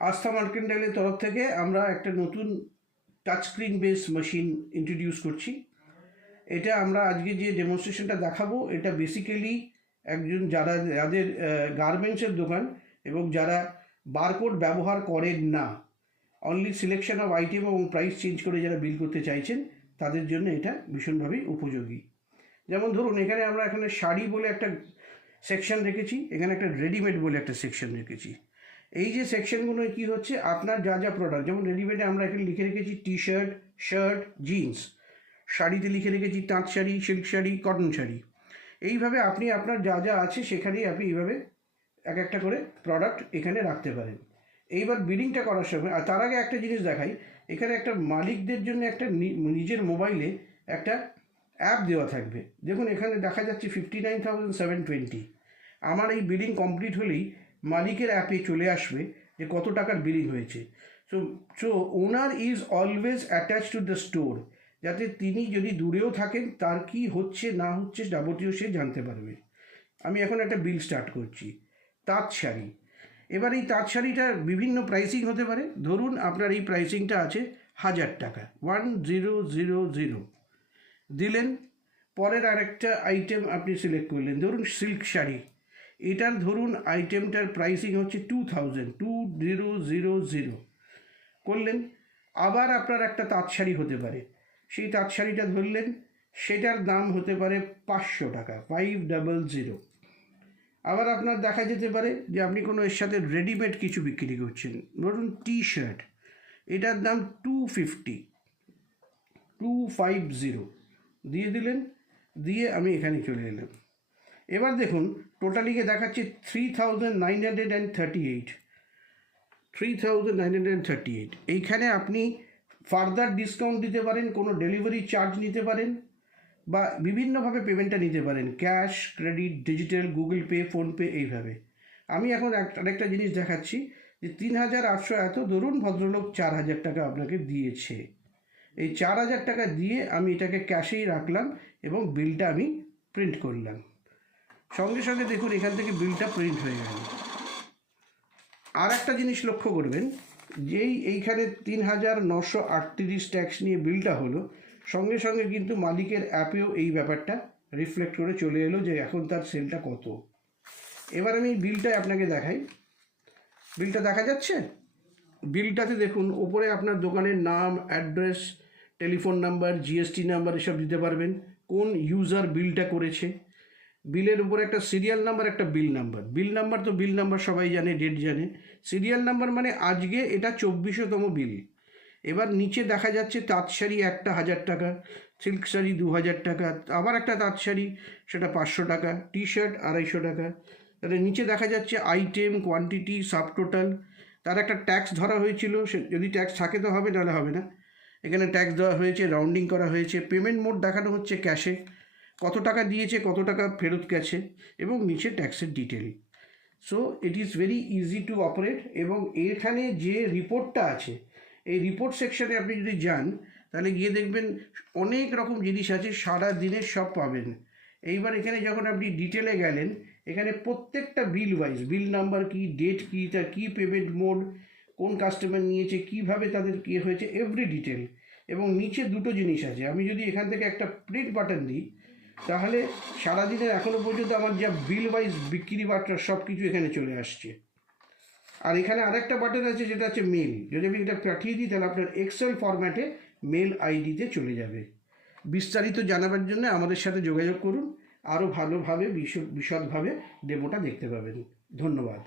আস্থা মার্কেন্টাইলের তরফ থেকে আমরা একটা নতুন touch screen base machine introduce করছি। এটা আমরা আজকে যে ডেমনস্ট্রেশনটা দেখাবো, এটা বেসিক্যালি একজন যাদের গার্মেন্টসের দোকান এবং যারা বারকোড ব্যবহার করেন না, অনলি সিলেকশন অফ আইটেম এবং প্রাইস চেঞ্জ করে যারা বিল করতে চাইছেন, তাদের জন্য এটা ভীষণভাবেই উপযোগী। যেমন ধরুন, এখানে শাড়ি বলে একটা সেকশন রেখেছি, এখানে একটা রেডিমেড বলে একটা সেকশন রেখেছি। এই যে সেকশনগুলো কী হচ্ছে, আপনার যা যা প্রোডাক্ট, যেমন রেডিমেডে আমরা এখানে লিখে রেখেছি টি শার্ট, শার্ট, জিন্স। শাড়িতে লিখে রেখেছি তাঁত শাড়ি, সিল্ক শাড়ি, কটন শাড়ি। এইভাবে আপনি আপনার যা যা আছে সেখানেই আপনি এইভাবে এক একটা করে প্রোডাক্ট এখানে রাখতে পারেন। এইবার বিলিংটা করার সময়, আর তার আগে একটা জিনিস দেখাই, এখানে একটা মালিকদের জন্য একটা নিজের মোবাইলে একটা অ্যাপ দেওয়া থাকবে। দেখুন এখানে দেখা যাচ্ছে 59,720। আমার এই বিলিং কমপ্লিট হলেই মালিকের অ্যাপে চলে আসবে যে কত টাকার বিলিং হয়েছে। So owner is always attach to the store, যাতে তিনি যদি দূরেও থাকেন তার কি হচ্ছে না হচ্ছে যাবতীয় সে জানতে পারবে। আমি এখন একটা বিল স্টার্ট করছি। তাঁত শাড়ি। এবার এই তাঁত শাড়িটার বিভিন্ন প্রাইসিং হতে পারে। ধরুন আপনার এই প্রাইসিংটা আছে 1000 টাকা, 1000 দিলেন। পরের আরেকটা আইটেম আপনি সিলেক্ট করলেন, ধরুন সিল্ক শাড়ি। এটার ধরুন আইটেমটার প্রাইসিং হচ্ছে 2000 করলেন। আবার আপনার একটা তাঁত শাড়ি হতে পারে, সেই তাঁত শাড়িটা ধরলেন, সেটার দাম হতে পারে 500 টাকা, 500। আবার আপনার দেখা যেতে পারে যে আপনি কোনো এর সাথে রেডিমেড কিছু বিক্রি করছেন, ধরুন টি শার্ট, এটার দাম 250 দিয়ে দিলেন। দিয়ে আমি এখানে চলে এলাম। এবার দেখুন টোটালিকে দেখাচ্ছে 3938। এইখানে আপনি ফার্দার ডিসকাউন্ট দিতে পারেন, কোনো ডেলিভারি চার্জ নিতে পারেন, বা বিভিন্নভাবে পেমেন্টটা নিতে পারেন, cash, credit, digital, Google pay, PhonePe, এইভাবে। আমি এখন আরেকটা জিনিস দেখাচ্ছি যে 3800 এত, ধরুন ভদ্রলোক 4000 টাকা আপনাকে দিয়েছে। এই 4000 টাকা দিয়ে আমি এটাকে ক্যাশেই রাখলাম এবং বিলটা আমি প্রিন্ট করলাম। সঙ্গে সঙ্গে দেখুন এখান থেকে বিলটা প্রিন্ট হয়ে গেল। আর একটা জিনিস লক্ষ্য করবেন, যেই এইখানে 3938 ট্যাক্স নিয়ে বিলটা হলো, সঙ্গে সঙ্গে কিন্তু মালিকের অ্যাপেও এই ব্যাপারটা রিফ্লেক্ট করে চলে এলো যে এখন তার সেলটা কত। এবার আমি বিলটা আপনাকে দেখাই। বিলটা দেখা যাচ্ছে? বিলটাতে দেখুন ওপরে আপনার দোকানের নাম, address, telephone number, GST number এসব দিতে পারবেন, কোন ইউজার বিলটা করেছে। বিলের উপরে একটা সিরিয়াল নাম্বার, একটা বিল নাম্বার। বিল নাম্বার তো বিল নাম্বার সবাই জানে, ডেট জানে। সিরিয়াল নাম্বার মানে আজকে এটা 2400তম বিল। এবার নিচে দেখা যাচ্ছে তাঁত শাড়ি একটা 1000 টাকা, সিল্ক শাড়ি 2000 টাকা, আবার একটা তাঁত শাড়ি সেটা 500 টাকা, টি শার্ট 250 টাকা। তাহলে নিচে দেখা যাচ্ছে আইটেম, কোয়ান্টিটি, সাব টোটাল। তার একটা ট্যাক্স ধরা হয়েছিল, সে যদি ট্যাক্স থাকে তো হবে, নাহলে হবে না। এখানে ট্যাক্স দেওয়া হয়েছে, রাউন্ডিং করা হয়েছে, পেমেন্ট মোড দেখানো হচ্ছে ক্যাশে, কত টাকা দিয়েছে, কত টাকা ফেরত গেছে, এবং নিচে ট্যাক্সের detail. So it is very easy to operate. এবং এখানে যে রিপোর্টটা আছে, এই রিপোর্ট সেকশনে আপনি যদি যান তাহলে গিয়ে দেখবেন অনেক রকম জিনিস আছে, সারা দিনের সব পাবেন। এইবার এখানে যখন আপনি ডিটেলে গেলেন, এখানে প্রত্যেকটা বিল ওয়াইজ, বিল নাম্বার কী, ডেট কী, তার কী পেমেন্ট মোড, কোন কাস্টমার নিয়েছে, কীভাবে তাদের কী হয়েছে, এভরি ডিটেল। এবং নিচে দুটো জিনিস আছে, আমি যদি এখান থেকে একটা প্রিন্ট বাটন দিই তাহলে সারাদিনের এখনও পর্যন্ত আমার যা বিল ওয়াইজ বিক্রি বাট্টা সব কিছু এখানে চলে আসছে। আর এখানে আরেকটা বাটন আছে যেটা হচ্ছে মেল। যদি আমি এটা পাঠিয়ে দিই তাহলে আপনার এক্সেল ফরম্যাটে মেল আইডিতে চলে যাবে। বিস্তারিত জানাবার জন্য আমাদের সাথে যোগাযোগ করুন, আরও ভালোভাবে বিশদভাবে ডেমোটা দেখতে পাবেন। ধন্যবাদ।